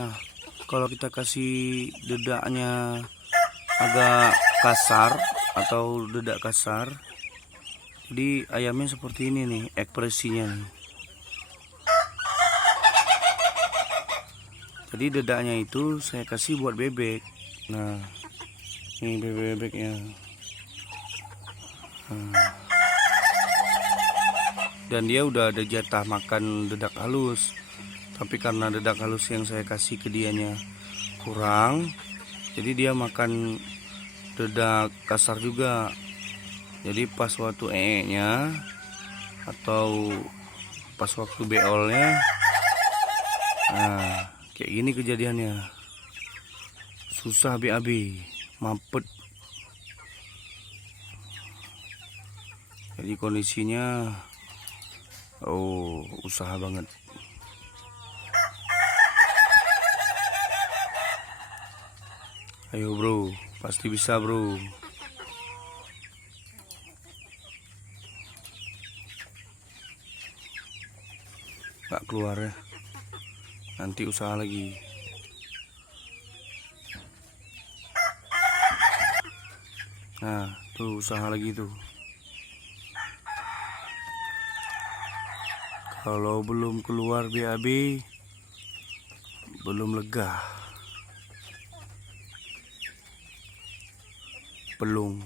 Nah, kalau kita kasih dedaknya agak kasar atau dedak kasar, jadi ayamnya seperti ini nih ekspresinya nih. Jadi dedaknya itu saya kasih buat bebek. Nah, ini bebek-bebeknya. Dan dia udah ada jatah makan dedak halus. Tapi karena dedak halus yang saya kasih ke dianya kurang, jadi dia makan dedak kasar juga. Jadi pas waktu nya atau pas waktu beolnya, nah kayak gini kejadiannya. Susah BAB, mampet. Jadi kondisinya usaha banget. Ayo bro, pasti bisa bro. Gak keluar ya, nanti usaha lagi. Nah tuh usaha lagi tuh. Kalau belum keluar BAB, belum lega. Belum.